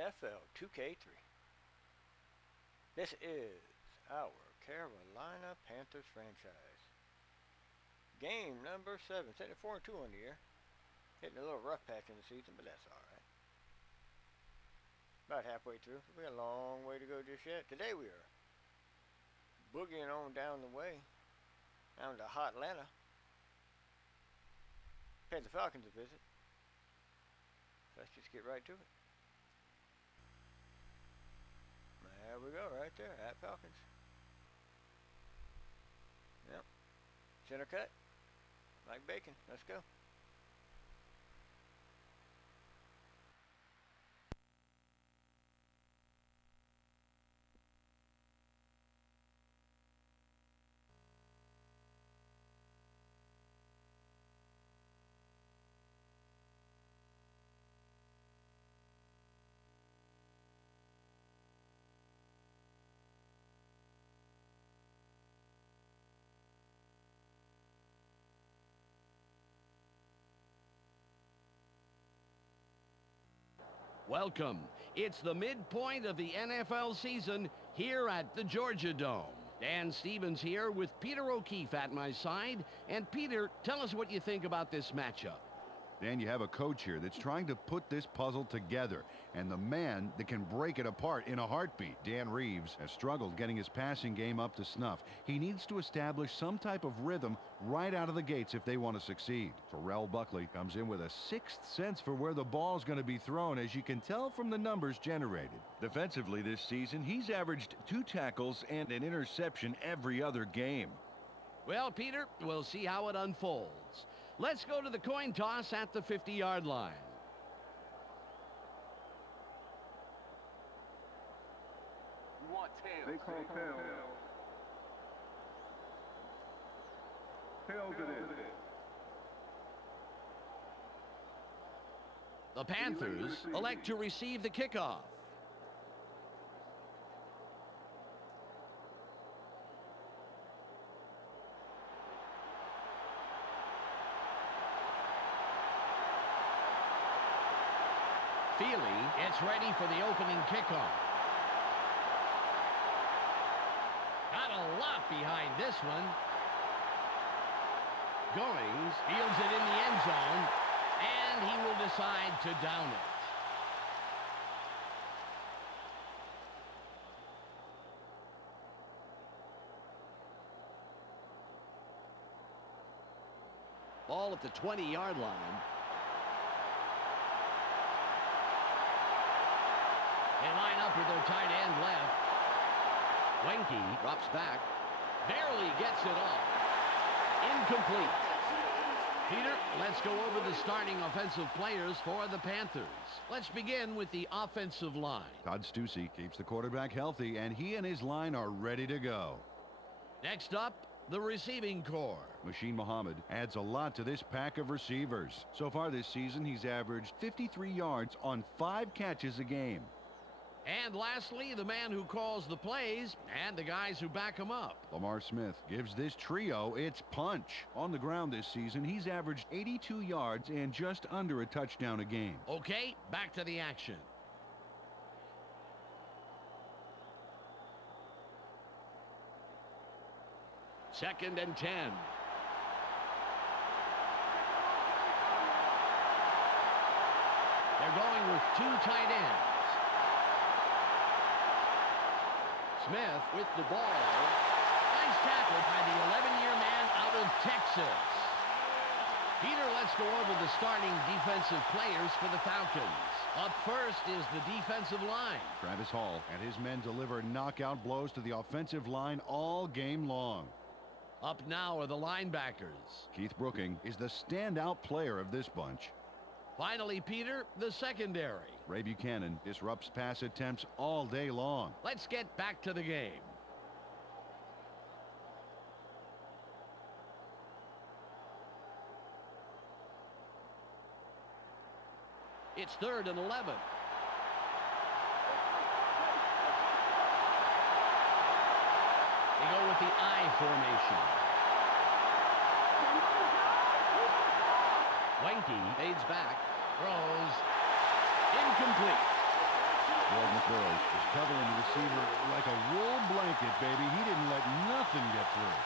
NFL 2K3. This is our Carolina Panthers franchise. Game number 7. Set at 4-2 on the year. Hitting a little rough patch in the season, but that's alright. About halfway through. We got a long way to go just yet. Today we are boogieing on down the way. Down to hot Atlanta. Pay the Falcons a visit. Let's just get right to it. There we go, right there, at Falcons. Yep. Center cut. Like bacon. Let's go. Welcome. It's the midpoint of the NFL season here at the Georgia Dome. Dan Stevens here with Peter O'Keefe at my side. And Peter, tell us what you think about this matchup. Dan, you have a coach here that's trying to put this puzzle together, and the man that can break it apart in a heartbeat. Dan Reeves has struggled getting his passing game up to snuff. He needs to establish some type of rhythm right out of the gates if they want to succeed. Terrell Buckley comes in with a sixth sense for where the ball's going to be thrown, as you can tell from the numbers generated. Defensively this season, he's averaged 2 tackles and an interception every other game. Well, Peter, we'll see how it unfolds. Let's go to the coin toss at the 50-yard line. We want tails. They call tails. Tails it is. The Panthers elect to receive the kickoff. Feely gets ready for the opening kickoff. Got a lot behind this one. Goings fields it in the end zone, and he will decide to down it. Ball at the 20-yard line. They line up with their tight end left. Wenke drops back. Barely gets it off. Incomplete. Peter, let's go over the starting offensive players for the Panthers. Let's begin with the offensive line. Todd Stussy keeps the quarterback healthy, and he and his line are ready to go. Next up, the receiving corps. Machine Muhammad adds a lot to this pack of receivers. So far this season, he's averaged 53 yards on 5 catches a game. And lastly, the man who calls the plays and the guys who back him up. Lamar Smith gives this trio its punch. On the ground this season, he's averaged 82 yards and just under a touchdown a game. Okay, back to the action. Second and 10. They're going with 2 tight ends. Smith with the ball. Nice tackle by the 11-year man out of Texas. Peter, let's go over the starting defensive players for the Falcons. Up first is the defensive line. Travis Hall and his men deliver knockout blows to the offensive line all game long. Up now are the linebackers. Keith Brooking is the standout player of this bunch. Finally, Peter, the secondary. Ray Buchanan disrupts pass attempts all day long. Let's get back to the game. It's 3rd and 11. They go with the I formation. Wenke fades back, throws, incomplete. Jordan McBurrows is covering the receiver like a wool blanket, baby. He didn't let nothing get through.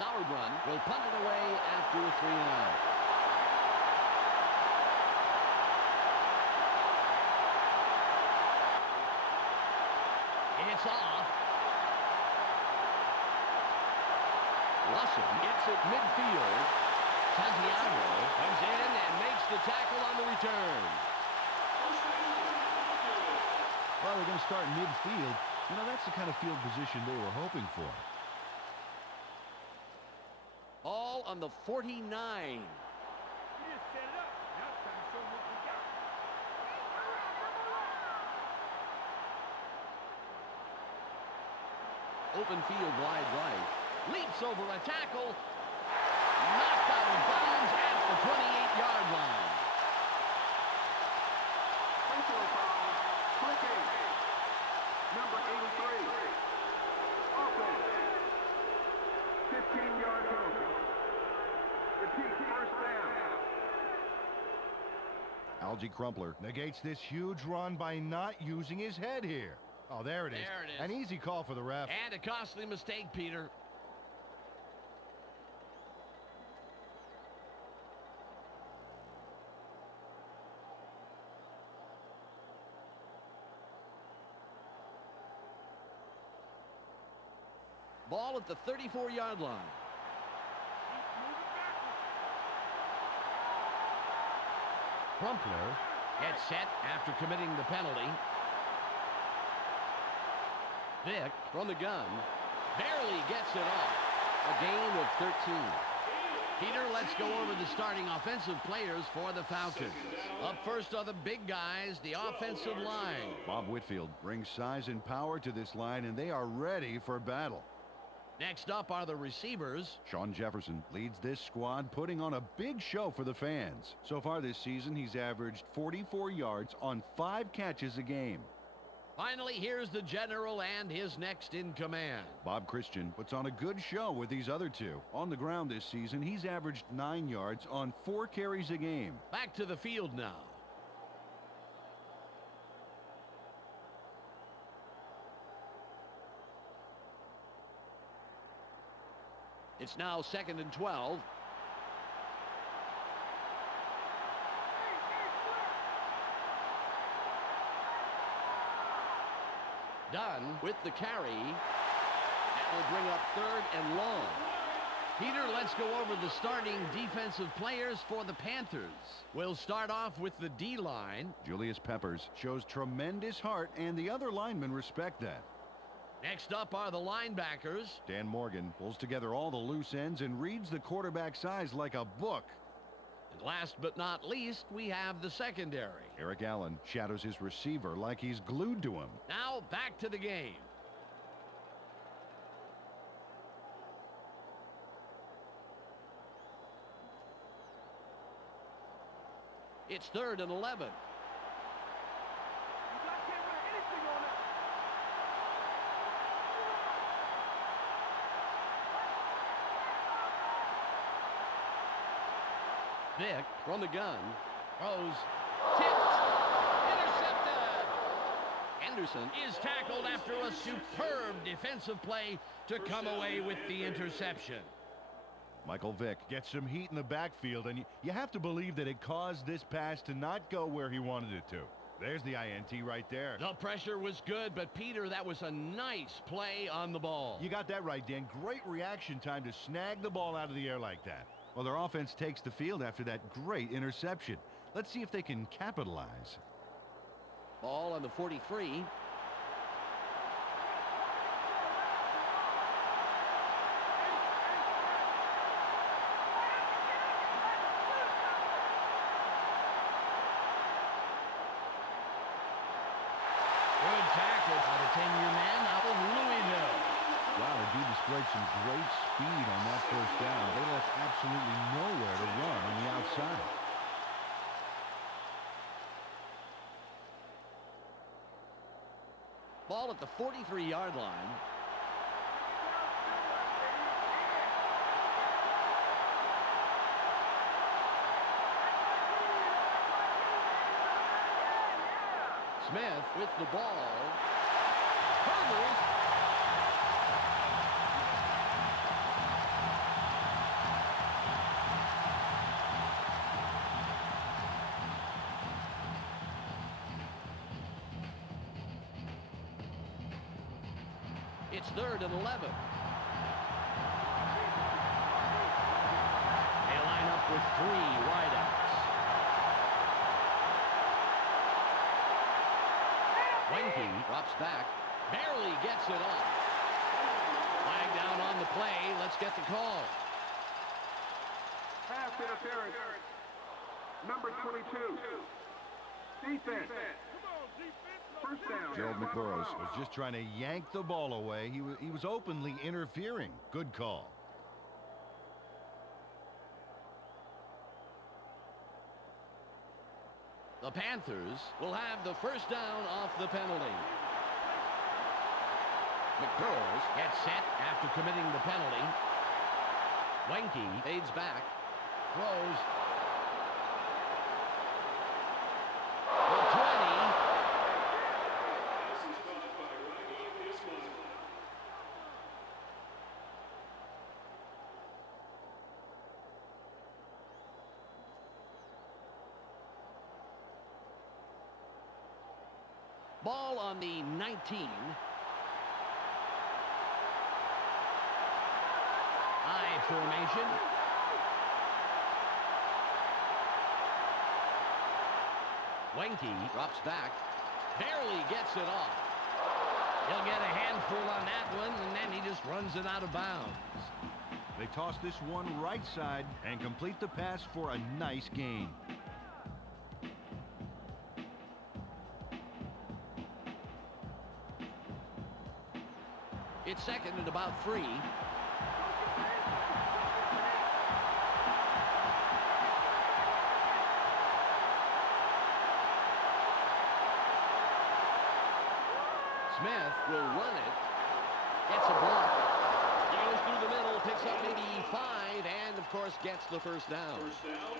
Sauerbrunn will punt it away after a 3-and-out. It's off. Russell gets it midfield. Santiago comes in and makes the tackle on the return. Well, they're going to start midfield. You know, that's the kind of field position they were hoping for. All on the 49. Open field wide right. Leaps over a tackle. Knocked out of bounds at the 28-yard line. Personal foul, clicking. Number 83. Offense. 15-yard penalty. Repeat, first down. Algie Crumpler negates this huge run by not using his head here. Oh, there it is. There it is. An easy call for the ref. And a costly mistake, Peter. Ball at the 34-yard line. Crumpler gets set after committing the penalty. Vick from the gun barely gets it off. A gain of 13. Peter, let's go over the starting offensive players for the Falcons. Up first are the big guys, the offensive line. Bob Whitfield brings size and power to this line, and they are ready for battle. Next up are the receivers. Sean Jefferson leads this squad, putting on a big show for the fans. So far this season, he's averaged 44 yards on 5 catches a game. Finally, here's the general and his next in command. Bob Christian puts on a good show with these other two. On the ground this season, he's averaged 9 yards on 4 carries a game. Back to the field now. It's now 2nd and 12. Dunn with the carry. That will bring up 3rd and long. Peter, let's go over the starting defensive players for the Panthers. We'll start off with the D-line. Julius Peppers shows tremendous heart, and the other linemen respect that. Next up are the linebackers. Dan Morgan pulls together all the loose ends and reads the quarterback's eyes like a book. And last but not least, we have the secondary. Eric Allen shadows his receiver like he's glued to him. Now back to the game. It's 3rd and 11. Vick from the gun. Throws. Tipped. Intercepted. Anderson is tackled after a superb defensive play to come away with the interception. Michael Vick gets some heat in the backfield, and you have to believe that it caused this pass to not go where he wanted it to. There's the INT right there. The pressure was good, but Peter, that was a nice play on the ball. You got that right, Dan. Great reaction time to snag the ball out of the air like that. Well, their offense takes the field after that great interception. Let's see if they can capitalize. Ball on the 43. Good tackle by the 10-year man out of Louisville. Wow, the D displayed some great speed on that first down. They left absolutely nowhere to run on the outside. Ball at the 43-yard line. Smith with the ball. Hurdles. It's 3rd and 11. They line up with 3 wideouts. Wenke drops back. Barely gets it off. Flag down on the play. Let's get the call. Pass interference. Number 22. Defense. First down. Gerald McBurrows was just trying to yank the ball away. He was openly interfering. Good call. The Panthers will have the first down off the penalty. McBurrows gets set after committing the penalty. Wenke fades back. Throws. The 20. Ball on the 19. I formation. Wenke drops back. Barely gets it off. He'll get a handful on that one, and then he just runs it out of bounds. They toss this one right side and complete the pass for a nice gain. It's 2nd and about 3. Smith will run it. Gets a block. He goes through the middle, picks up maybe 5, and of course gets the first down.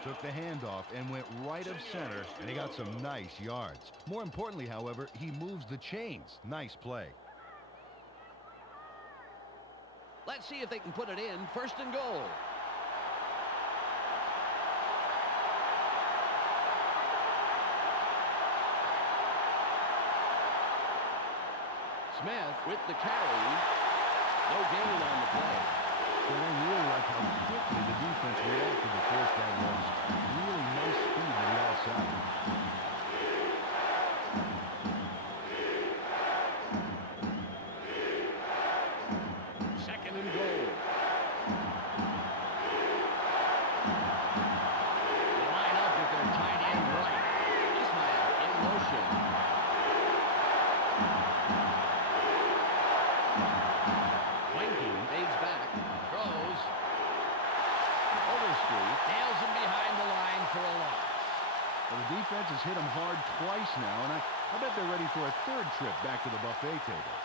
Took the handoff and went right of center, and he got some nice yards. More importantly, however, he moves the chains. Nice play. Let's see if they can put it in. 1st and goal. Smith with the carry. No gain on the play. And I really like how quickly the defense reacted to force that loss. Really nice speed to the outside. 2nd and goal. They line up with their tight end right. Ismail in motion. Wenke fades back. Throws. Overstreet nails him behind the line for a loss. Well, the defense has hit him hard twice now, and I bet they're ready for a 3rd trip back to the buffet table.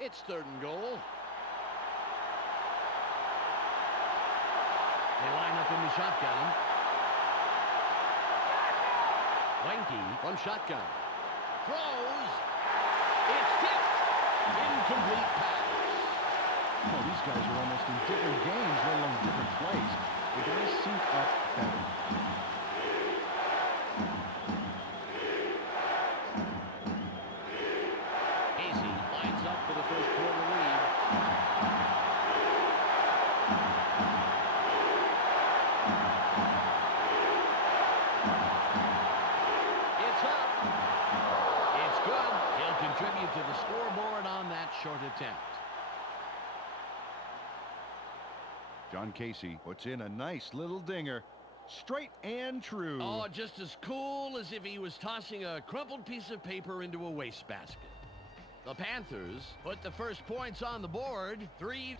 It's 3rd and goal. They line up in the shotgun. Wenke from shotgun. Throws. It's tipped. Incomplete pass. Oh, these guys are almost in different games, let alone different plays. They got to sync up better. Casey lines up for the first quarter lead. It's up. It's good. He'll contribute to the scoreboard on that short attempt. John Casey puts in a nice little dinger. Straight and true. Oh, just as cool as if he was tossing a crumpled piece of paper into a wastebasket. The Panthers put the first points on the board, 3-0.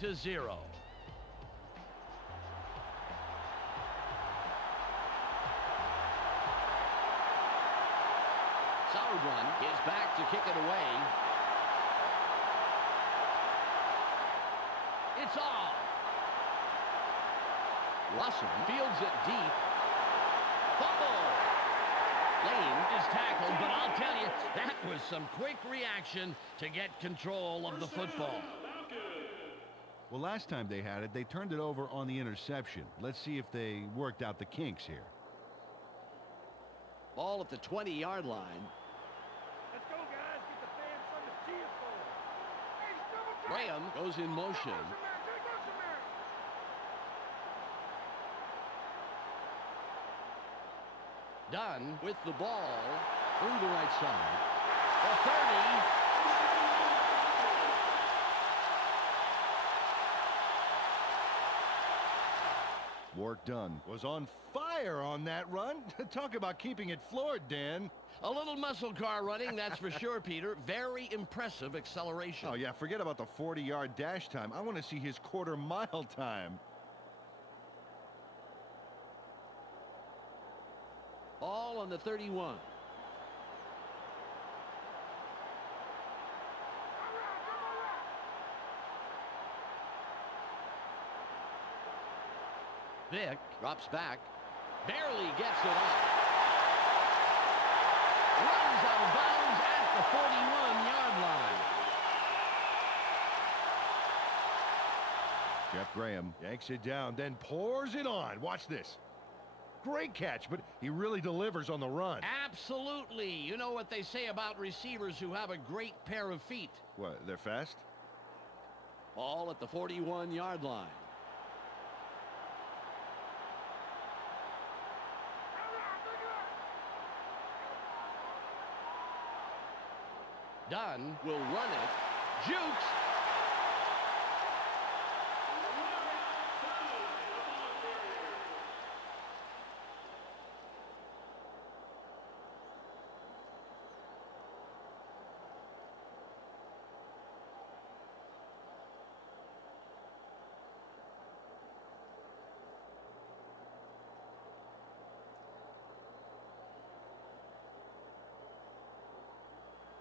Sauerbrunn is back to kick it away. It's off. Russell fields it deep. Fumble! Lane is tackled, but I'll tell you, that was some quick reaction to get control of the football. Well, last time they had it, they turned it over on the interception. Let's see if they worked out the kinks here. Ball at the 20-yard line. Let's go, guys. Get the fans something to cheer for. Hey, double Graham goes in motion. Dunn with the ball through the right side. The 30. Work done. Was on fire on that run. Talk about keeping it floored, Dan. A little muscle car running, that's for sure, Peter. Very impressive acceleration. Oh, yeah, forget about the 40-yard dash time. I want to see his quarter-mile time. Ball on the 31. Vick drops back. Barely gets it off. Runs out of bounds at the 41-yard line. Jeff Graham yanks it down, then pours it on. Watch this. Great catch, but he really delivers on the run. Absolutely. You know what they say about receivers who have a great pair of feet. What, they're fast? Ball at the 41-yard line. Dunn will run it. Jukes.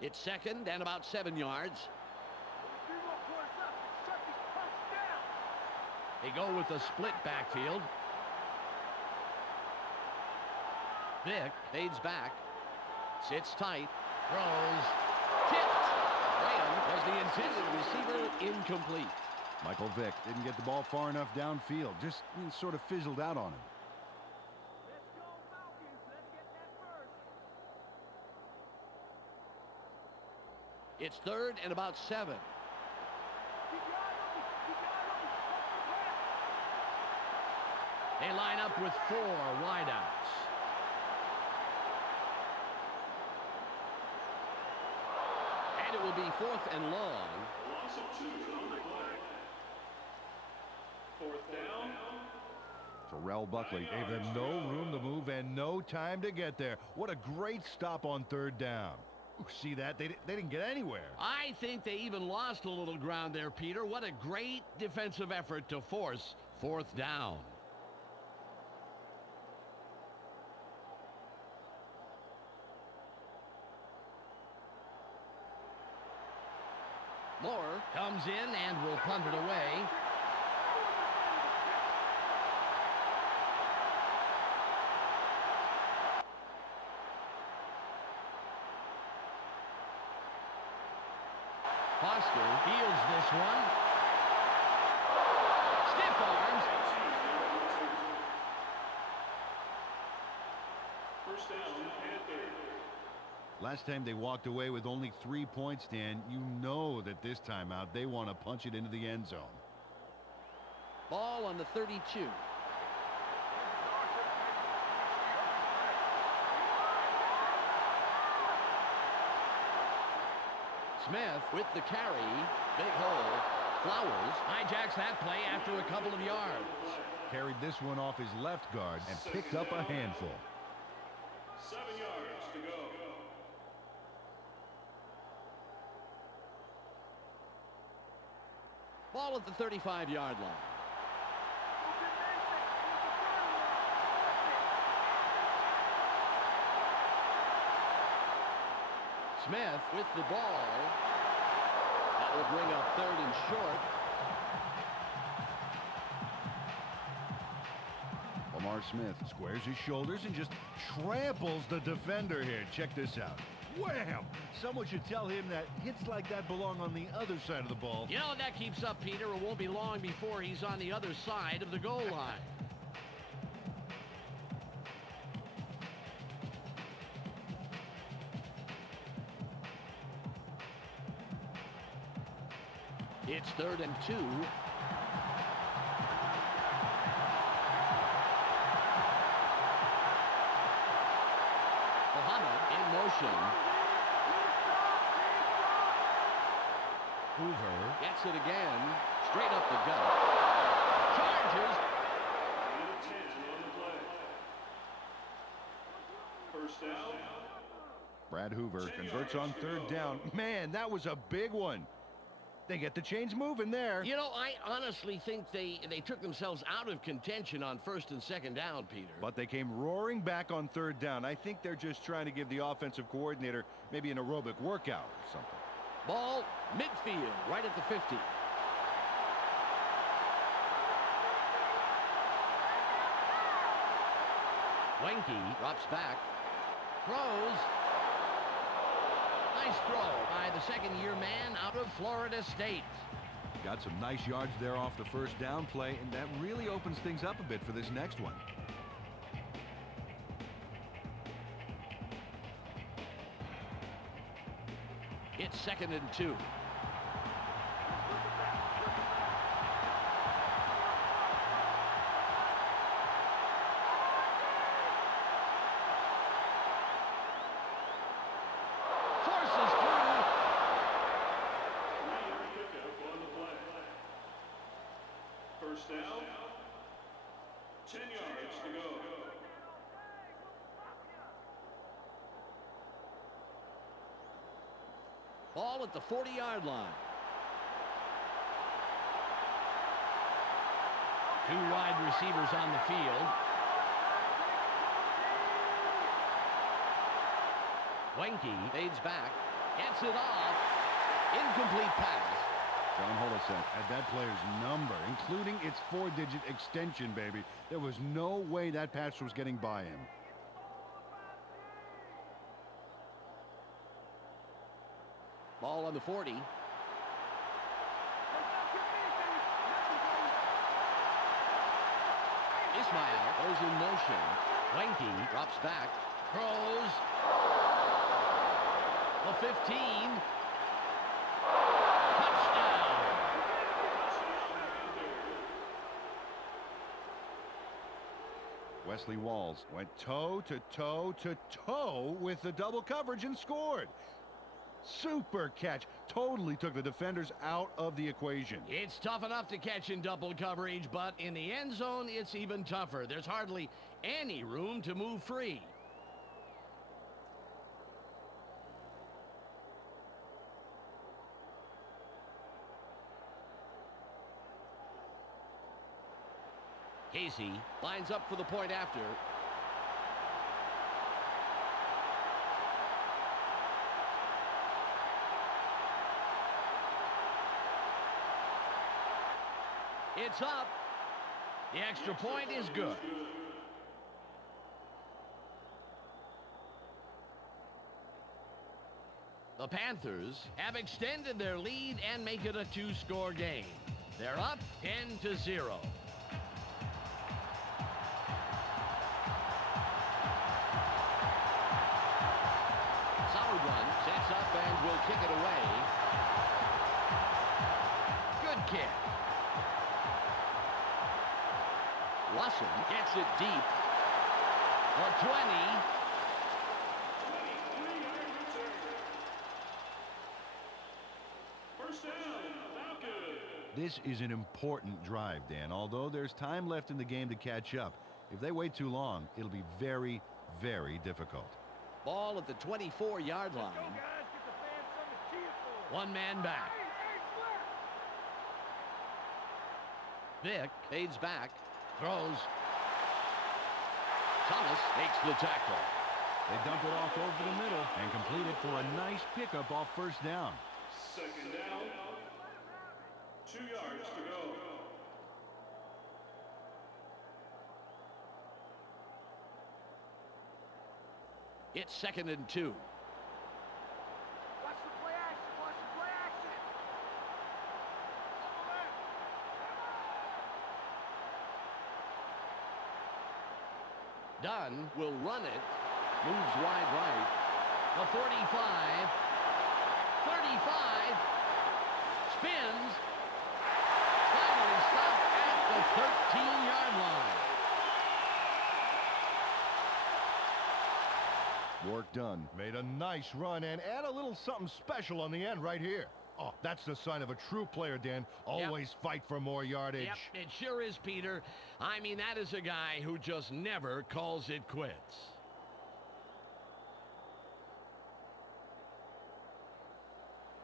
It's second and about 7 yards. They go with a split backfield. Vick fades back. Sits tight. Throws. Tipped. Graham was the intended receiver. Incomplete. Michael Vick didn't get the ball far enough downfield. Just sort of fizzled out on him. Let's go, Falcons. Let's get that first. It's third and about 7. They line up with 4 wideouts. And it will be 4th and long. Loss of 2 on the play. 4th down. Terrell Buckley gave them no room to move and no time to get there. What a great stop on 3rd down. See that? They didn't get anywhere. I think they even lost a little ground there, Peter. What a great defensive effort to force 4th down. Moore comes in and will punt it away. Foster fields this one. Stiff arms. First down, Panthers. Last time they walked away with only 3 points, Dan. You know that this time out they want to punch it into the end zone. Ball on the 32. Smith with the carry. Big hole. Flowers hijacks that play after a couple of yards. Carried this one off his left guard and picked up a handful. 7 yards to go. Ball at the 35-yard line. Smith with the ball. That will bring up 3rd and short. Lamar Smith squares his shoulders and just tramples the defender here. Check this out. Wham! Someone should tell him that hits like that belong on the other side of the ball. You know, that keeps up, Peter. It won't be long before he's on the other side of the goal line. It's 3rd and 2. Muhammad in motion. Hoover gets it again. Straight up the gut. Charges. And a 10 on the play. First down. Brad Hoover converts on 3rd down. Man, that was a big one. They get the chains moving there. You know, I honestly think they took themselves out of contention on 1st and 2nd down, Peter. But they came roaring back on 3rd down. I think they're just trying to give the offensive coordinator maybe an aerobic workout or something. Ball midfield, right at the 50. Wenke drops back. Throws. Nice throw by the second-year man out of Florida State. Got some nice yards there off the 1st down play, and that really opens things up a bit for this next one. It's 2nd and 2. Forces through. Pickup on the play. First down. 10 yards to go. Ball at the 40-yard line. 2 wide receivers on the field. Wenke fades back, gets it off. Incomplete pass. John Holisek had that player's number, including its 4-digit extension, baby. There was no way that pass was getting by him. Ball on the 40. Ismail goes in motion. Wenke drops back. Throws. The 15. Touchdown. Wesley Walls went toe to toe to toe with the double coverage and scored. Super catch. Totally took the defenders out of the equation. It's tough enough to catch in double coverage, but in the end zone, it's even tougher. There's hardly any room to move free. Casey lines up for the point after. It's up. The extra point is good. The Panthers have extended their lead and make it a 2-score game. They're up 10-0. Sauerbrunn sets up and will kick it away. Good kick. Russell gets it deep. For 20. First down, Falcons. This is an important drive, Dan. Although there's time left in the game to catch up, if they wait too long, it'll be very, very difficult. Ball at the 24-yard line. Go, guys. Get the fans something to cheer for. One man back. Vick fades back. Throws. Thomas makes the tackle. They dump it off over the middle and complete it for a nice pickup off 1st down. Second down. 2 yards to go. It's 2nd and 2. Watch the play action. Watch the play action. Double left. Dunn will run it. Moves wide right. The 45. 35. Spins. Finally stopped at the 13-yard line. Work done. Made a nice run and add a little something special on the end right here. Oh, that's the sign of a true player, Dan. Always fight for more yardage. Yep, it sure is, Peter. I mean, that is a guy who just never calls it quits.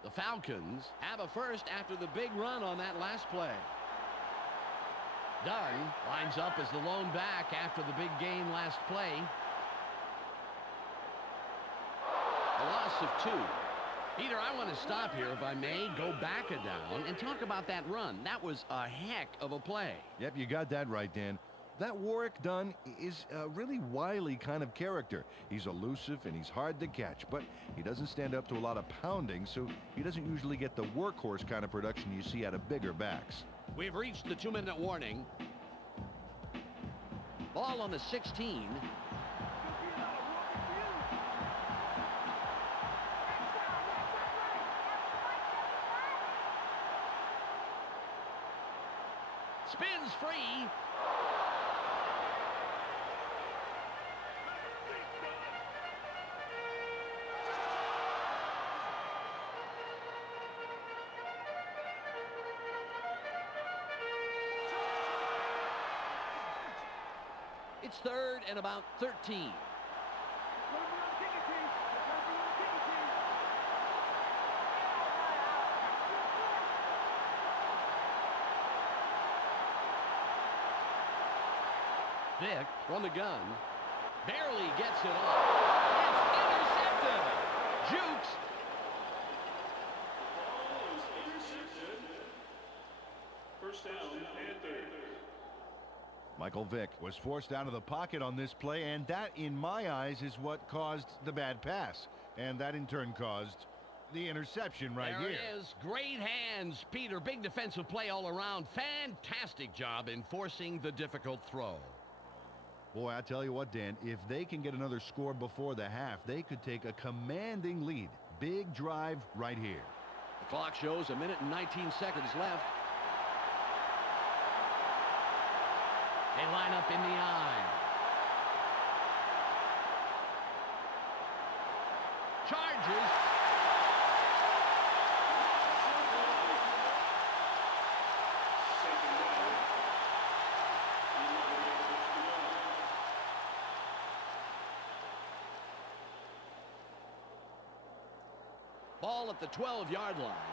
The Falcons have a first after the big run on that last play. Dunn lines up as the lone back after the big gain last play. A loss of 2. Peter, I want to stop here, if I may, go back a down, and talk about that run. That was a heck of a play. Yep, you got that right, Dan. That Warwick Dunn is a really wily kind of character. He's elusive and he's hard to catch, but he doesn't stand up to a lot of pounding, so he doesn't usually get the workhorse kind of production you see out of bigger backs. We've reached the 2-minute warning. Ball on the 16. Spins free. It's 3rd and about 13. Vick from the gun. Barely gets it off. It's intercepted. Jukes. Ball is intercepted. First down, Panthers. Michael Vick was forced out of the pocket on this play, and that, in my eyes, is what caused the bad pass. And that, in turn, caused the interception right there here. There it is. Great hands, Peter. Big defensive play all around. Fantastic job in forcing the difficult throw. Boy, I tell you what, Dan, if they can get another score before the half, they could take a commanding lead. Big drive right here. The clock shows 1 minute and 19 seconds left. They line up in the eye. Charges. Ball at the 12-yard line.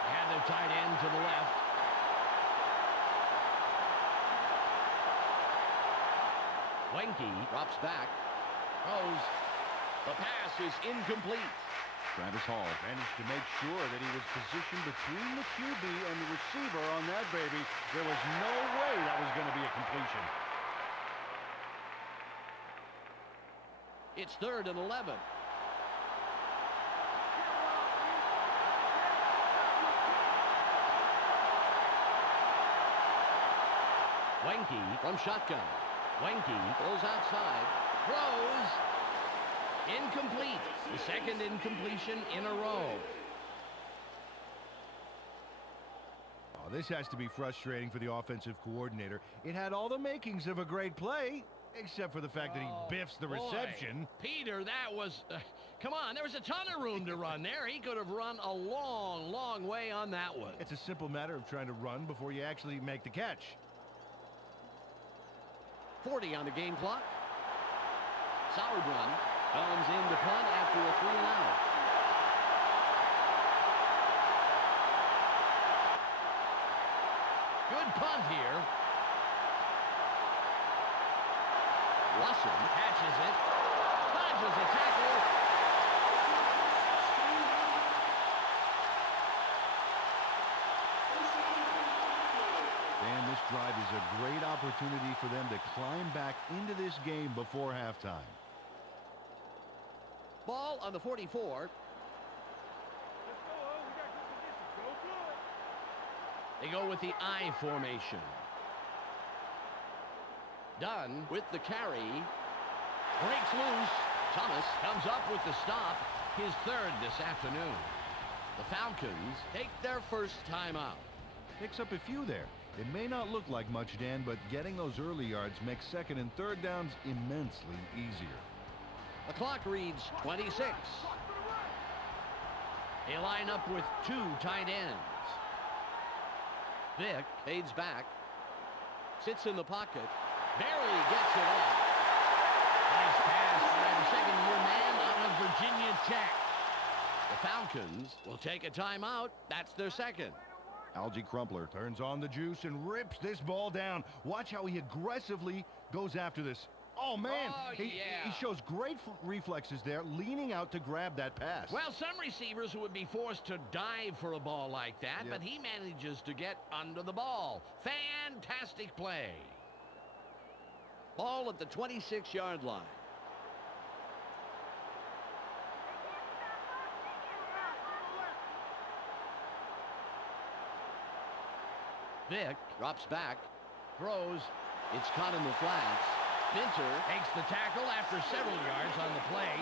They have their tight end to the left. Wenke drops back. Throws. The pass is incomplete. Travis Hall managed to make sure that he was positioned between the QB and the receiver on that baby. There was no way that was going to be a completion. It's 3rd and 11. Wenke from shotgun. Wenke goes outside. Throws. Incomplete. The second incompletion in a row. Oh, this has to be frustrating for the offensive coordinator. It had all the makings of a great play, except for the fact that he biffs the reception. Peter, that was... come on, there was a ton of room to run there. He could have run a long, long way on that one. It's a simple matter of trying to run before you actually make the catch. 40 on the game clock. Sauerbrunn comes in to punt after a 3-and-out. Good punt here. Russell catches it. Dodges a tackle. And this drive is a great opportunity for them to climb back into this game before halftime. Ball on the 44. Let's go, oh, we got good position. Go good. They go with the I formation. Dunn with the carry. Breaks loose. Thomas comes up with the stop. His third this afternoon. The Falcons take their first timeout. Picks up a few there. It may not look like much, Dan, but getting those early yards makes second and third downs immensely easier. The clock reads 26. They line up with two tight ends. Vick fades back. Sits in the pocket. Barely gets it off. Nice pass by the second-year man out of Virginia Tech. The Falcons will take a timeout. That's their second. Algie Crumpler turns on the juice and rips this ball down. Watch how he aggressively goes after this. Oh, man. He shows great reflexes there, leaning out to grab that pass. Well, some receivers would be forced to dive for a ball like that, but he manages to get under the ball. Fantastic play. Ball at the 26-yard line. Vick drops back, throws. It's caught in the flats. Minter takes the tackle after several yards on the play.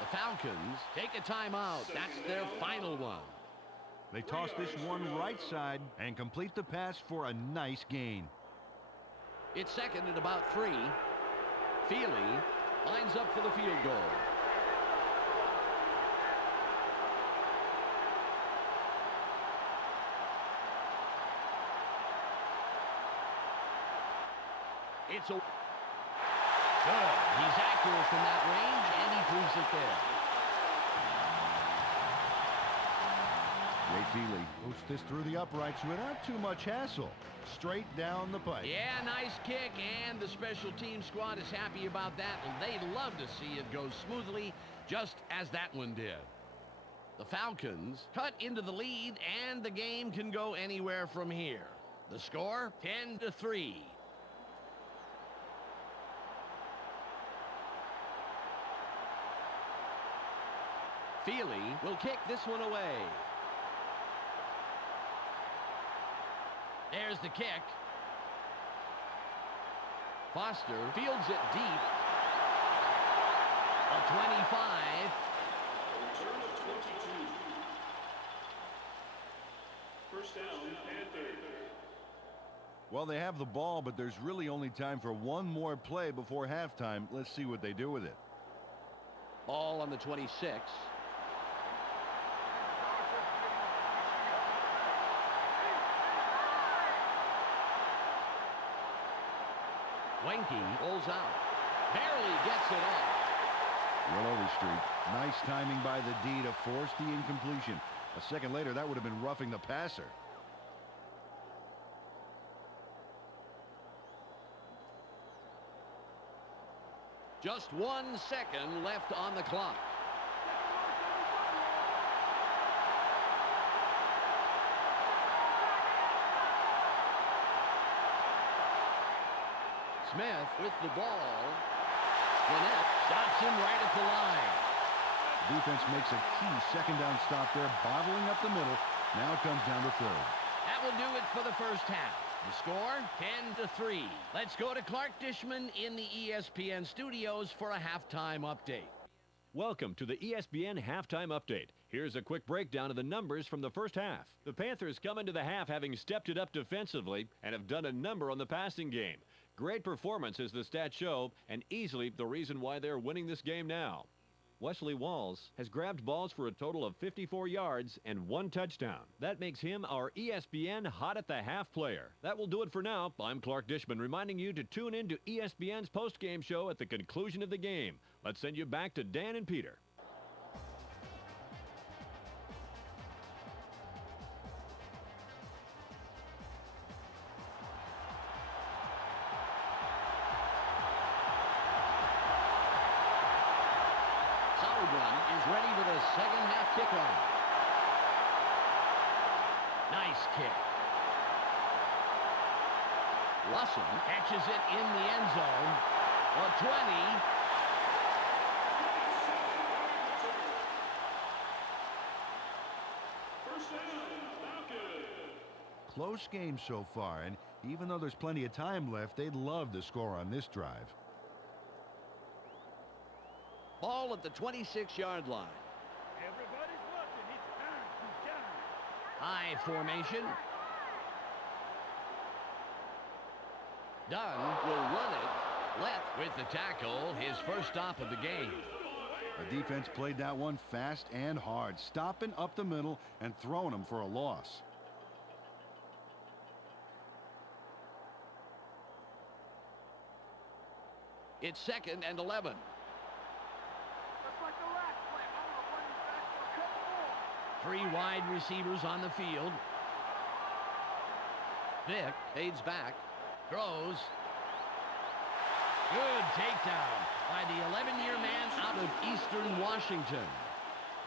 The Falcons take a timeout. That's their final one. They toss this one right side and complete the pass for a nice gain. It's second and about 3. Feely lines up for the field goal. It's a good. He's accurate from that range, and he proves it there. Ray Feely puts this through the uprights without too much hassle. Straight down the pipe. Yeah, nice kick, and the special team squad is happy about that. They love to see it go smoothly, just as that one did. The Falcons cut into the lead, and the game can go anywhere from here. The score, 10-3. Feely will kick this one away. There's the kick. Foster fields it deep. A 25. Return of 22. First down, Panthers. Well, they have the ball, but there's really only time for one more play before halftime. Let's see what they do with it. Ball on the 26. Wenke rolls out. Barely gets it off. Well over street. Nice timing by the D to force the incompletion. A second later, that would have been roughing the passer. Just 1 second left on the clock. Smith with the ball. Gwinnett stops him right at the line. Defense makes a key second down stop there, bottling up the middle. Now it comes down to third. That will do it for the first half. The score, 10-3. Let's go to Clark Dishman in the ESPN studios for a halftime update. Welcome to the ESPN Halftime Update. Here's a quick breakdown of the numbers from the first half. The Panthers come into the half having stepped it up defensively and have done a number on the passing game. Great performance as the stats show, and easily the reason why they're winning this game now. Wesley Walls has grabbed balls for a total of 54 yards and 1 touchdown. That makes him our ESPN Hot at the Half player. That will do it for now. I'm Clark Dishman reminding you to tune in to ESPN's post-game show at the conclusion of the game. Let's send you back to Dan and Peter. Is ready with a second half kickoff. Nice kick. Russell catches it in the end zone. A 20. First down, Falcons. Close game so far, and even though there's plenty of time left, they'd love to score on this drive. Ball at the 26-yard line. Everybody's watching. It's time to shine. High formation. Dunn will run it. Left with the tackle. His first stop of the game. The defense played that one fast and hard, stopping up the middle and throwing them for a loss. It's 2nd and 11. Just like the last play. I'm going to run you back for a couple more. 3 wide receivers on the field. Vick fades back. Throws. Good takedown by the 11-year man out of Eastern Washington.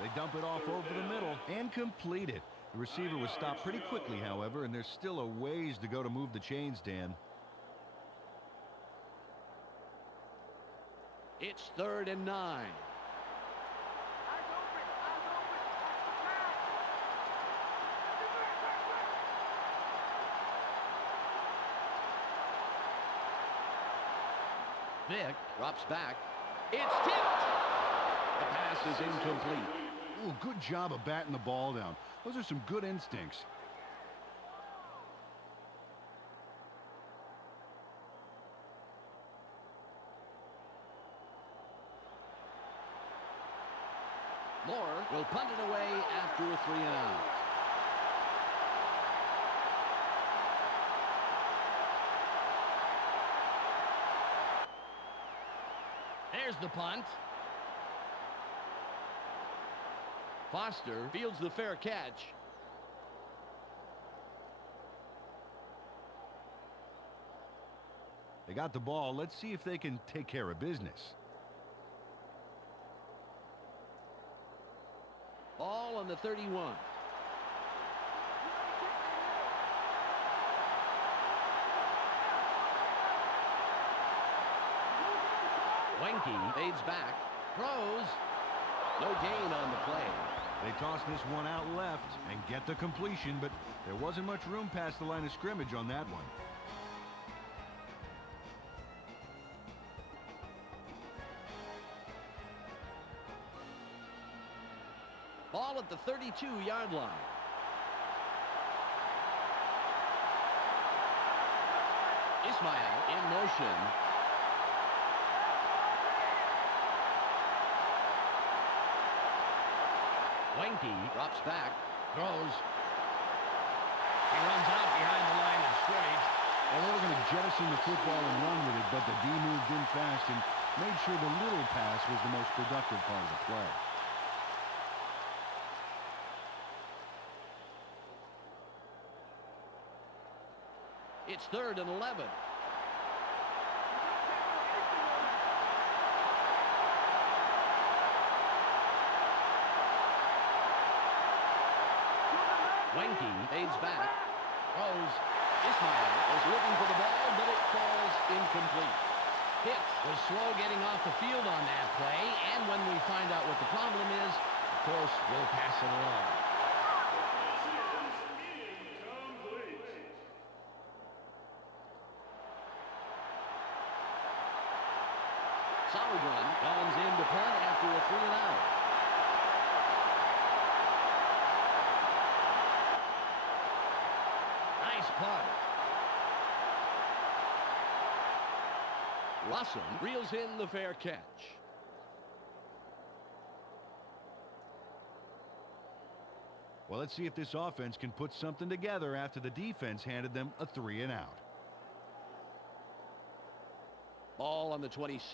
They dump it off over the middle and complete it. The receiver was stopped pretty quickly, however, and there's still a ways to go to move the chains, Dan. It's 3rd and 9. Eyes open. Eyes open. Vick drops back. It's tipped. The pass is incomplete. Ooh, good job of batting the ball down. Those are some good instincts. Moore will punt it away after a 3 and out. There's the punt. Foster fields the fair catch. They got the ball. Let's see if they can take care of business. Ball on the 31. Wenke fades back. Throws. No gain on the play. They toss this one out left and get the completion, but there wasn't much room past the line of scrimmage on that one. Ball at the 32-yard line. Ismail in motion. Wenke drops back, throws. He runs out behind the line of scrimmage. Well, they were going to jettison the football and run with it, but the D moved in fast and made sure the little pass was the most productive part of the play. It's 3rd and 11. Wenke fades back, throws. Ismail is looking for the ball, but it falls incomplete. Pitts was slow getting off the field on that play, and when we find out what the problem is, of course, we'll pass it along. Solid run comes in to punt after a 3 and out. Nice punt. Russell reels in the fair catch. Well, let's see if this offense can put something together after the defense handed them a 3 and out. Ball on the 26.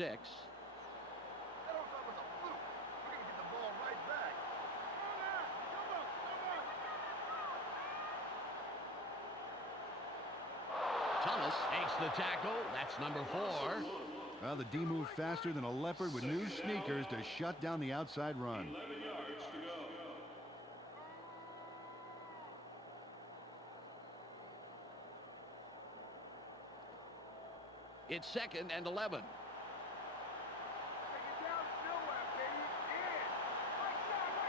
That was a fluke. We're going to get the ball right back. Thomas takes the tackle. That's number 4. Well, the D moved faster than a leopard with new sneakers to shut down the outside run. 11 yards to go. It's 2nd and 11. Take it down, still left, baby. In. Right side,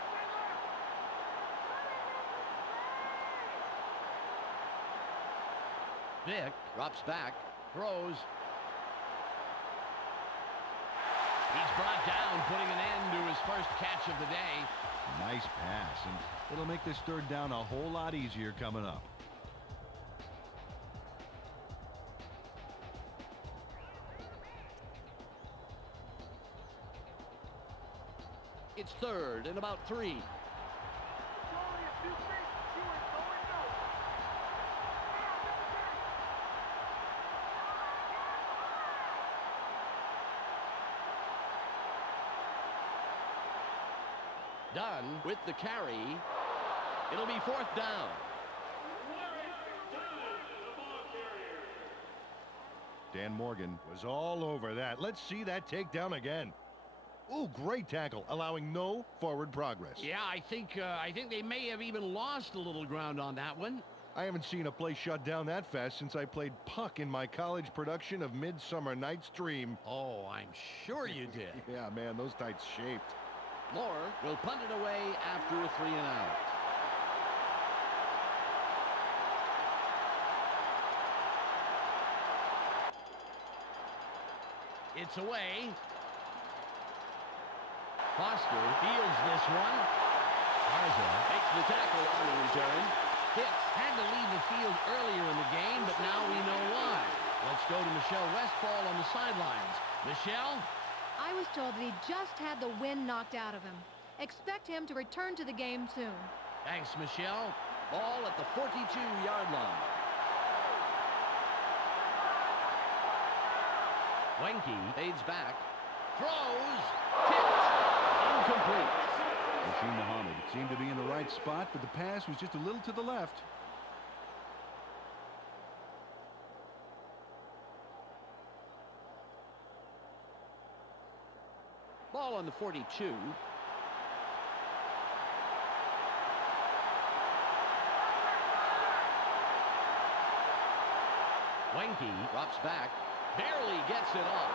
left. Vick drops back, throws. He's brought down, putting an end to his first catch of the day. Nice pass, and it'll make this 3rd down a whole lot easier coming up. It's 3rd and about 3. It's only a few feet. You ain't going nowhere. Dunn with the carry. It'll be 4th down. Dan Morgan was all over that. Let's see that takedown again. Ooh, great tackle, allowing no forward progress. Yeah, I think they may have even lost a little ground on that one. I haven't seen a play shut down that fast since I played puck in my college production of Midsummer Night's Dream. Oh, I'm sure you did. Yeah, man, those tights shaped. Moore will punt it away after a 3 and out. It's away. Foster fields this one. Garza makes the tackle on the return. Hicks had to leave the field earlier in the game, but now we know why. Let's go to Michelle Westfall on the sidelines. Michelle? I was told that he just had the wind knocked out of him. Expect him to return to the game soon. Thanks, Michelle. Ball at the 42-yard line. Wenke fades back. Throws. Tipped. Incomplete. Rasheen Muhammad seemed to be in the right spot, but the pass was just a little to the left. Ball on the 42. Wenke drops back. Barely gets it off.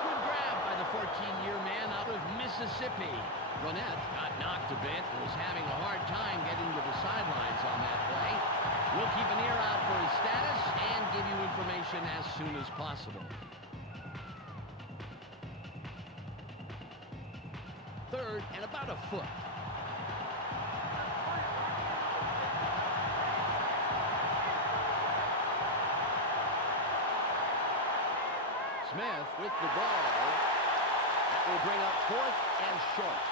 Good grab by the 14-year man out of Mississippi. Ronette got knocked a bit and was having a hard time getting to the sidelines on that play. We'll keep an ear out for his status and give you information as soon as possible. 3rd and about a foot. Smith with the ball. That will bring up 4th and short.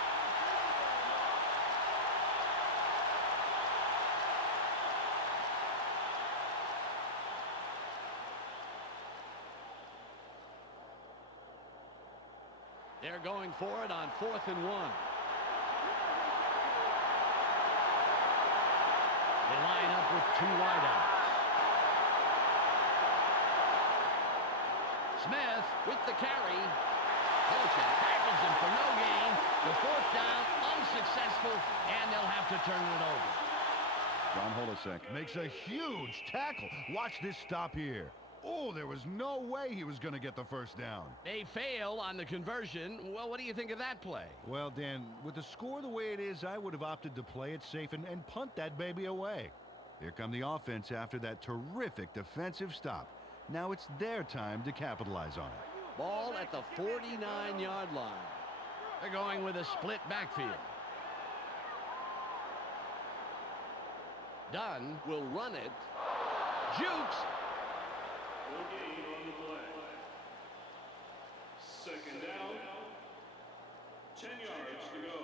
They're going for it on 4th and 1. They line up with 2 wideouts. Smith with the carry. Holochek tackles him for no gain. The 4th down, unsuccessful, and they'll have to turn it over. John Holochek makes a huge tackle. Watch this stop here. Oh, there was no way he was going to get the 1st down. They fail on the conversion. Well, what do you think of that play? Well, Dan, with the score the way it is, I would have opted to play it safe and punt that baby away. Here come the offense after that terrific defensive stop. Now it's their time to capitalize on it. Ball at the 49-yard line. They're going with a split backfield. Dunn will run it. Jukes. No gain on the play. 2nd down. 10 yards to go.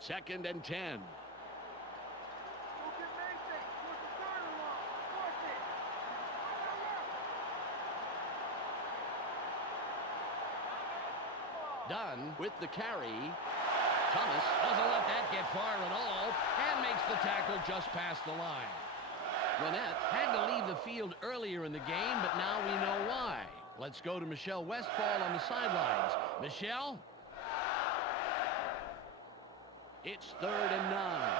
Second and 10. Go get Mason. Towards the 3rd and long. Force it. Dunn with the carry. Thomas doesn't let that get far at all and makes the tackle just past the line. Ronette had to leave the field earlier in the game, but now we know why. Let's go to Michelle Westfall on the sidelines. Michelle? It's 3rd and 9.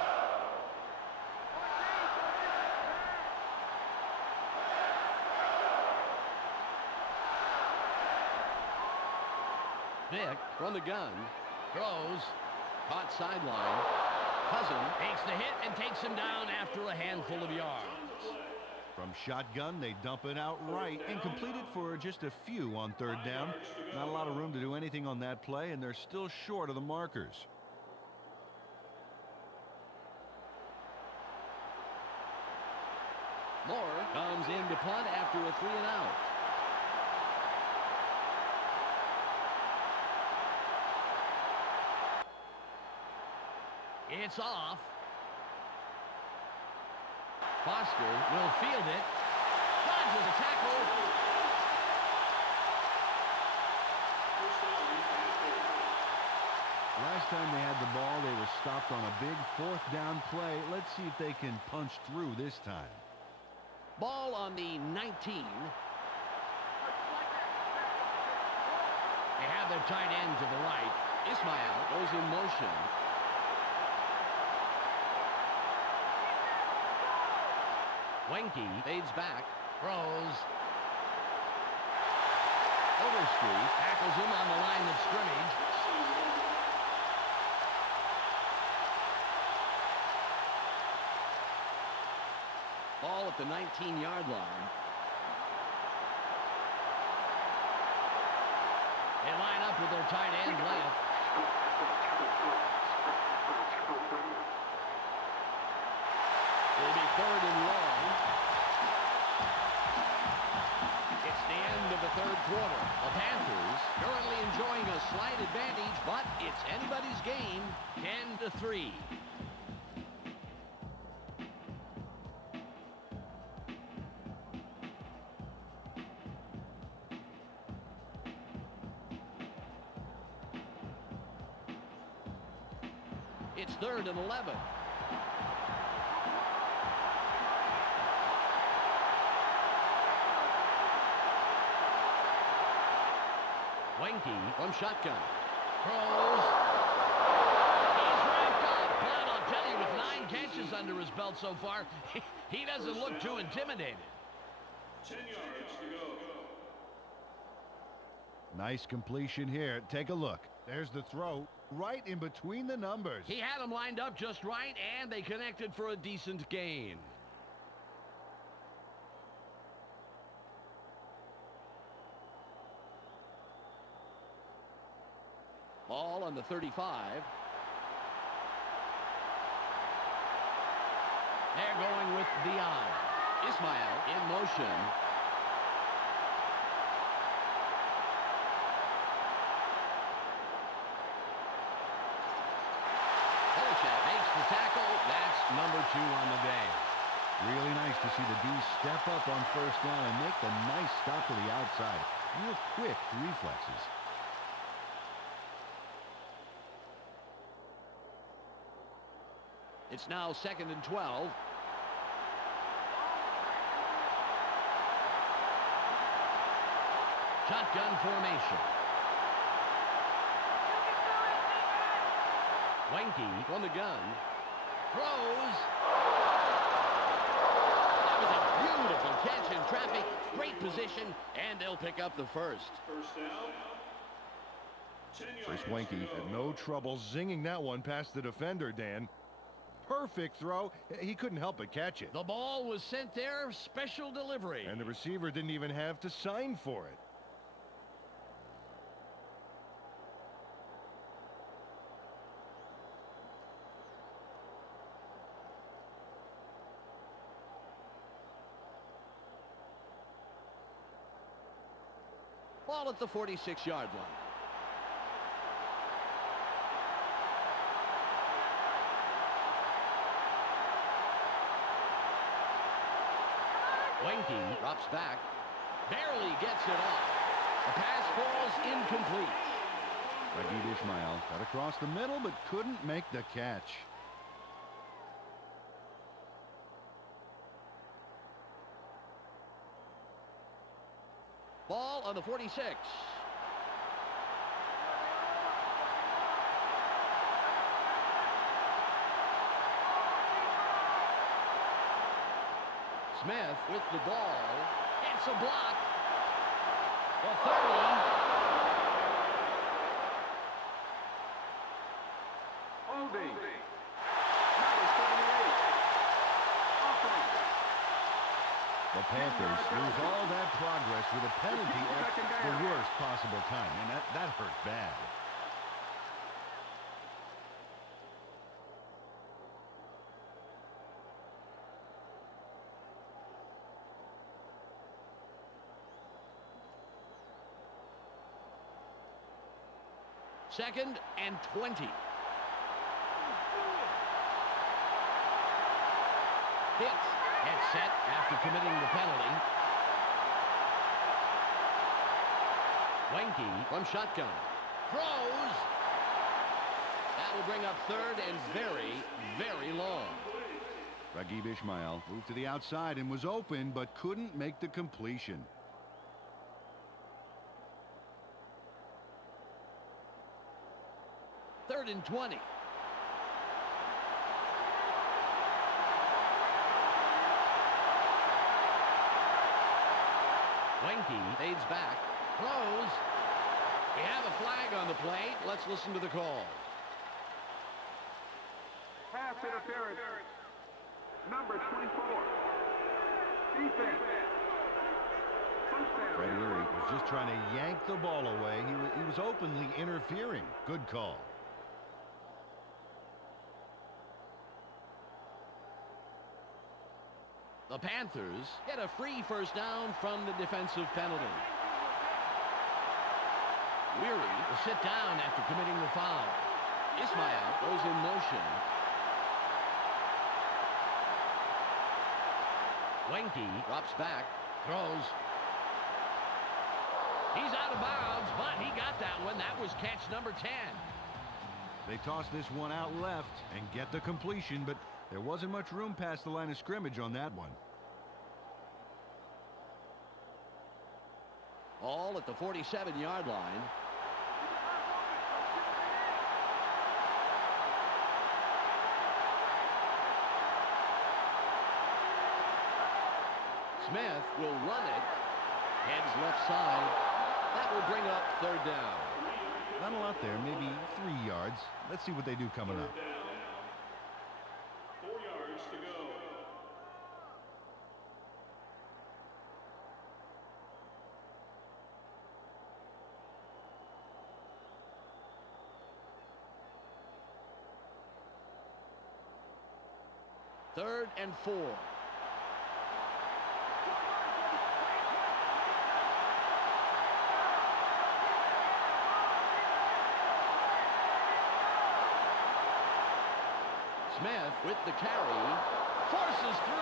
Vick from the gun. Throws. Caught sideline. Cousin takes the hit and takes him down after a handful of yards. From shotgun, they dump it out right and complete it for just a few on third down. Not a lot of room to do anything on that play, and they're still short of the markers. Moore comes in to punt after a 3-and-out. It's off. Foster will field it. Dodges the tackle. Last time they had the ball, they were stopped on a big fourth down play. Let's see if they can punch through this time. Ball on the 19. They have their tight end to the right. Ismail goes in motion. Wenke fades back, throws. Overstreet tackles him on the line of scrimmage. Ball at the 19-yard line. They line up with their tight end left. It'll be 3rd and long. It's the end of the 3rd quarter. The Panthers currently enjoying a slight advantage, but it's anybody's game, 10-3. It's 3rd and 11. Wenke from shotgun. Throws. He's racked up. Well, I'll tell you, with 9 catches under his belt so far, he doesn't look too intimidated. 10 yards to go. Nice completion here. Take a look. There's the throw right in between the numbers. He had them lined up just right, and they connected for a decent gain. Ball on the 35. They're going with Dion. Ismail in motion. Makes the tackle. That's number 2 on the day. Really nice to see the D step up on first down and make the nice stop to the outside. Real quick reflexes. It's now 2nd and 12. Shotgun formation. Wenke from the gun. Throws. That was a beautiful catch in traffic. Great position, and they'll pick up the first. First down. 10 yards. Chris Wenke had no trouble zinging that one past the defender, Dan. Perfect throw. He couldn't help but catch it. The ball was sent there, special delivery. And the receiver didn't even have to sign for it. Ball at the 46-yard line. Wenke drops back, barely gets it off. The pass falls incomplete. Ragid Ismail got across the middle but couldn't make the catch. Ball on the 46. Smith with the ball. It's a block. The 30. Moving. Number 78. Offense. The Panthers lose all that progress with a penalty at the worst possible time, and that hurt bad. Second and 20. Hit. Gets set after committing the penalty. Wenke from shotgun. Throws. That will bring up third and very, very long. Raghib Ismail moved to the outside and was open, but couldn't make the completion. Third and 20. Wenke fades back. Throws. We have a flag on the play. Let's listen to the call. Pass interference. Number 24. Defense. First down. Fred Leary was just trying to yank the ball away. He was openly interfering. Good call. The Panthers get a free first down from the defensive penalty. Leary will sit down after committing the foul. Ismail goes in motion. Wenke drops back, throws. He's out of bounds, but he got that one. That was catch number 10. They toss this one out left and get the completion, but there wasn't much room past the line of scrimmage on that one. All at the 47-yard line. Smith will run it. Heads left side. That will bring up third down. Not a lot there, maybe 3 yards. Let's see what they do coming up. 4 yards to go. Third and 4. Smith with the carry, forces through.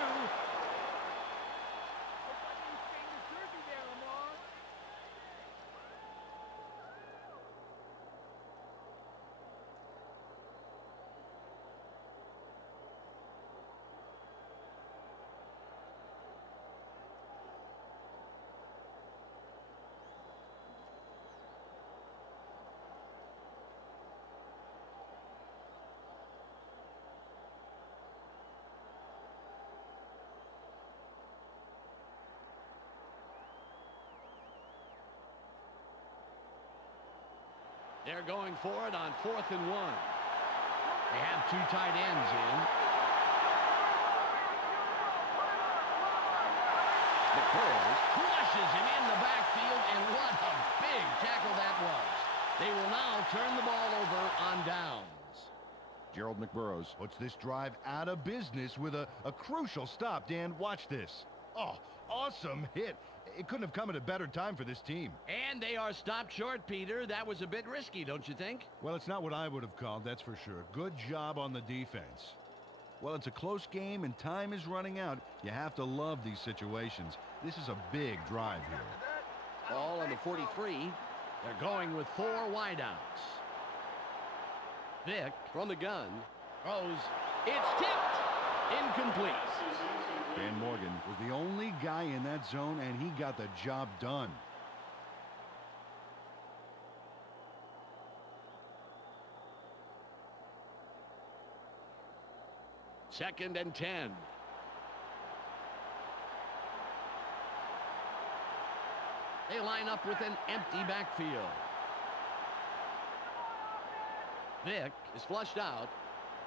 They're going for it on 4th and 1. They have 2 tight ends in. McCoy crushes him in the backfield, and what a big tackle that was. They will now turn the ball over on downs. Gerald McBurrows puts this drive out of business with a crucial stop. Dan, watch this. Oh, awesome hit. It couldn't have come at a better time for this team. And they are stopped short, Peter. That was a bit risky, don't you think? Well, it's not what I would have called, that's for sure. Good job on the defense. Well, it's a close game and time is running out. You have to love these situations. This is a big drive here. Ball on the 43. They're going with 4 wideouts. Vick from the gun throws. It's tipped. Incomplete. Dan Morgan was the only guy in that zone, and he got the job done. Second and 10. They line up with an empty backfield. Vick is flushed out.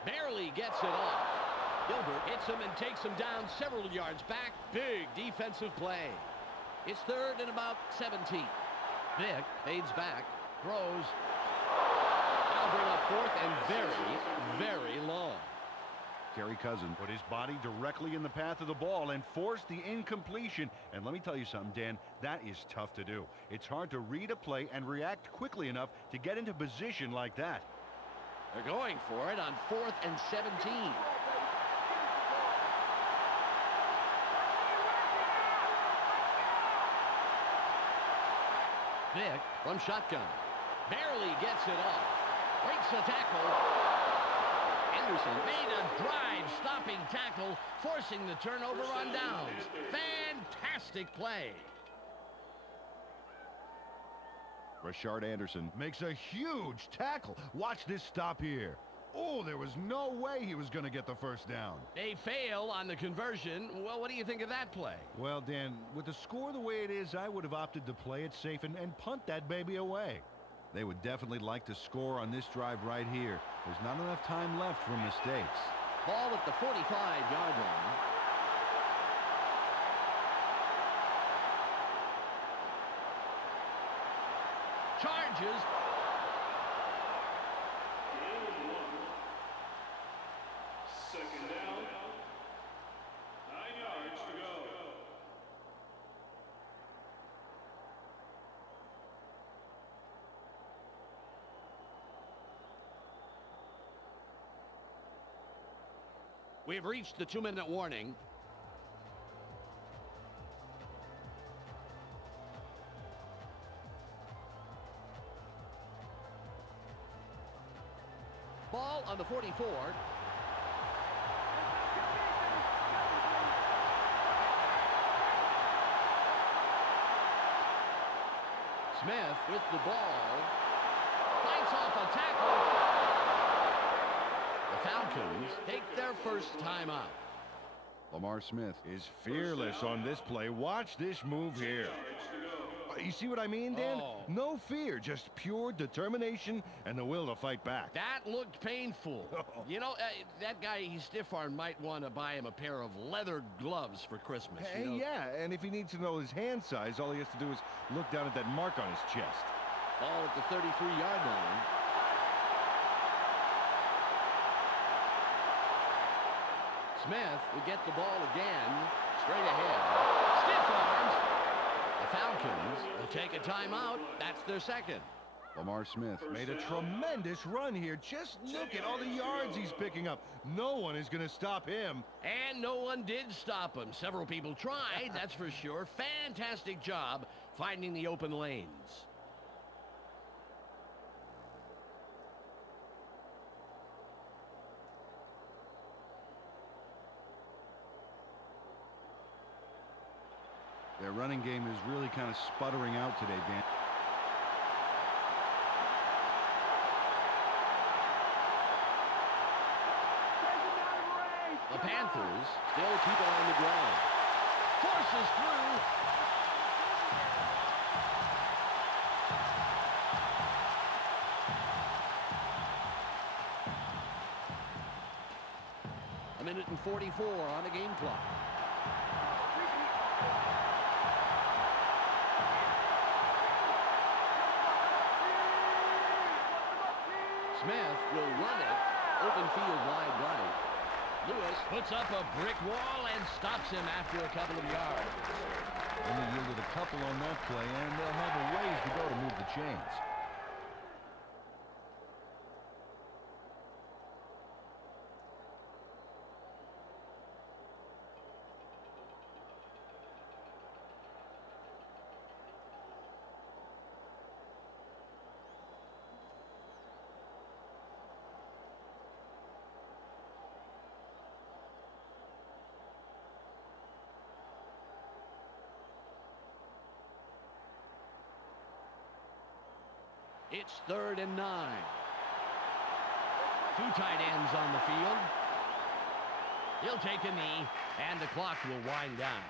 Barely gets it off. Gilbert hits him and takes him down several yards back. Big defensive play. It's 3rd and about 17. Vick fades back, throws. That'll bring up 4th and very, very long. Kerry Cousin put his body directly in the path of the ball and forced the incompletion. And let me tell you something, Dan, that is tough to do. It's hard to read a play and react quickly enough to get into position like that. They're going for it on 4th and 17. Vick from shotgun. Barely gets it off. Breaks the tackle. Anderson made a drive-stopping tackle, forcing the turnover on downs. Fantastic play. Rashard Anderson makes a huge tackle. Watch this stop here. Oh, there was no way he was going to get the first down. They fail on the conversion. Well, what do you think of that play? Well, Dan, with the score the way it is, I would have opted to play it safe and punt that baby away. They would definitely like to score on this drive right here. There's not enough time left for mistakes. Ball at the 45-yard line. Charges. Second down. 9 yards to go. We've reached the 2-minute warning. Ball on the 44. Smith with the ball. Fights off a tackle. The Falcons take their first timeout. Lamar Smith is fearless on this play. Watch this move here. You see what I mean, Dan? Oh. No fear, just pure determination and the will to fight back. That looked painful. You know, that guy, he's stiff-armed, might want to buy him a pair of leather gloves for Christmas. Hey, You know? yeah, and if he needs to know his hand size, all he has to do is look down at that mark on his chest. Ball at the 33-yard line. Smith will get the ball again, straight ahead. Stiff arms. The Falcons will take a timeout. That's their second. Lamar Smith made a tremendous run here. Just look at all the yards he's picking up. No one is going to stop him. And no one did stop him. Several people tried, that's for sure. Fantastic job finding the open lanes. Their running game is really kind of sputtering out today, Dan. The Panthers still keep it on the ground. Forces through. A minute and 44 on the game clock. Smith will run it. Open field wide right. Lewis puts up a brick wall and stops him after a couple of yards. Only yielded a couple on that play, and they'll have a ways to go to move the chains. It's 3rd and 9. Two tight ends on the field. He'll take a knee, and the clock will wind down.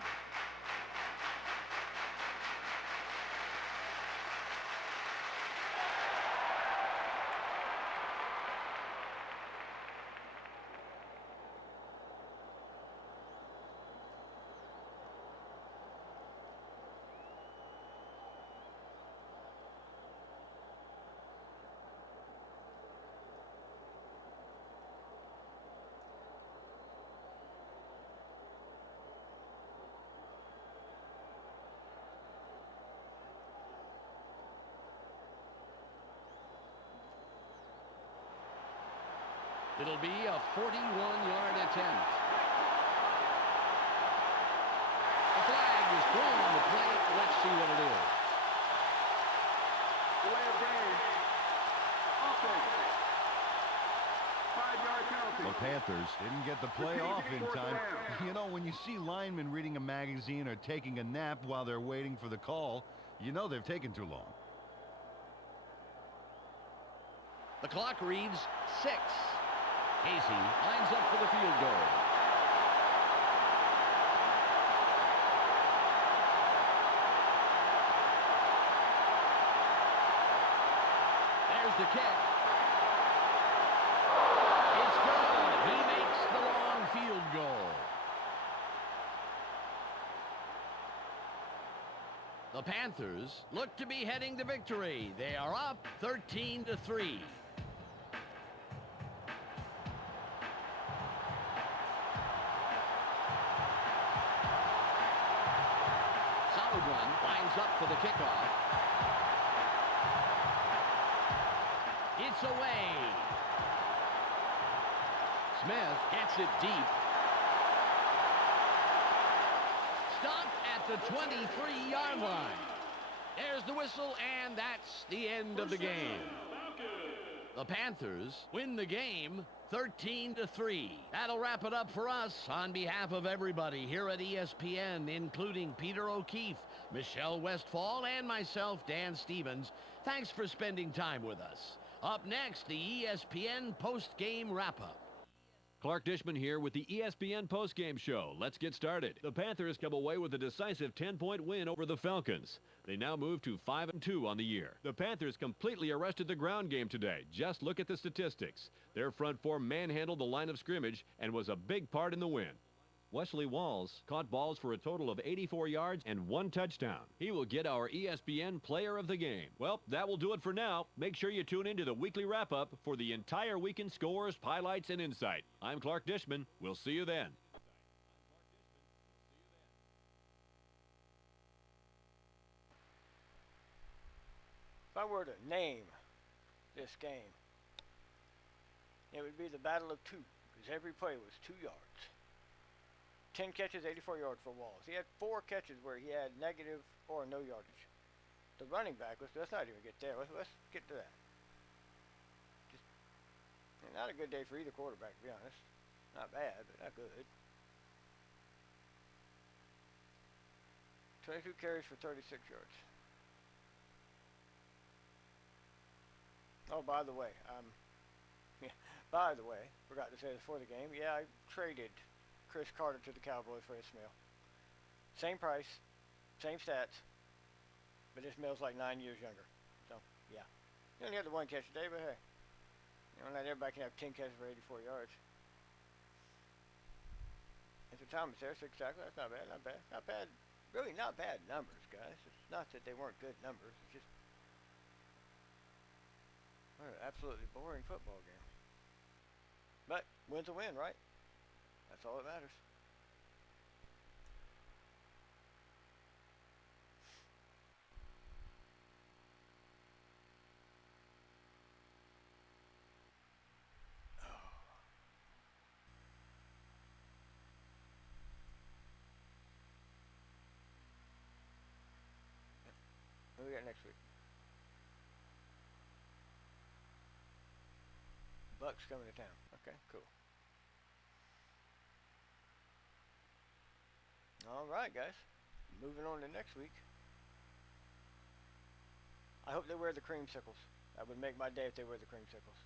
It'll be a 41-yard attempt. A flag is thrown on the play. Let's see what it is. Delay of game. Offense. 5-yard penalty. The Panthers didn't get the play off in time. You know, when you see linemen reading a magazine or taking a nap while they're waiting for the call, you know they've taken too long. The clock reads 6. Casey lines up for the field goal. There's the kick. It's good. He makes the long field goal. The Panthers look to be heading to victory. They are up 13-3. Run lines up for the kickoff. It's away. Smith gets it deep. Stopped at the 23-yard line. There's the whistle, and that's the end of the game. The Panthers win the game 13-3. That'll wrap it up for us. On behalf of everybody here at ESPN, including Peter O'Keefe, Michelle Westfall, and myself, Dan Stevens, thanks for spending time with us. Up next, the ESPN post-game wrap-up. Clark Dishman here with the ESPN postgame show. Let's get started. The Panthers come away with a decisive 10-point win over the Falcons. They now move to 5-2 on the year. The Panthers completely arrested the ground game today. Just look at the statistics. Their front four manhandled the line of scrimmage and was a big part in the win. Wesley Walls caught balls for a total of 84 yards and 1 touchdown. He will get our ESPN Player of the Game. Well, that will do it for now. Make sure you tune into the weekly wrap-up for the entire weekend scores, highlights, and insight. I'm Clark Dishman. We'll see you then. If I were to name this game, it would be the Battle of Two, because every play was 2 yards. 10 catches, 84 yards for Walls. He had 4 catches where he had negative or no yardage. The running back, let's not even get there. Let's get to that. Just, not a good day for either quarterback, to be honest. Not bad, but not good. 22 carries for 36 yards. Oh, by the way, forgot to say this before the game. Yeah, I traded Chris Carter to the Cowboys for Ismail. Same price, same stats, but Ismail's like 9 years younger. So, yeah. He only had the 1 catch today, but hey. Not everybody can have 10 catches for 84 yards. And so Thomas there, 6 tackles. That's not bad, not bad. Not bad. Really not bad numbers, guys. It's not that they weren't good numbers. It's just an absolutely boring football game. But, win's a win, right? That's all that matters. What do we got next week? Bucks coming to town. Okay, cool. All right, guys. Moving on to next week. I hope they wear the creamsicles. That would make my day if they wear the creamsicles.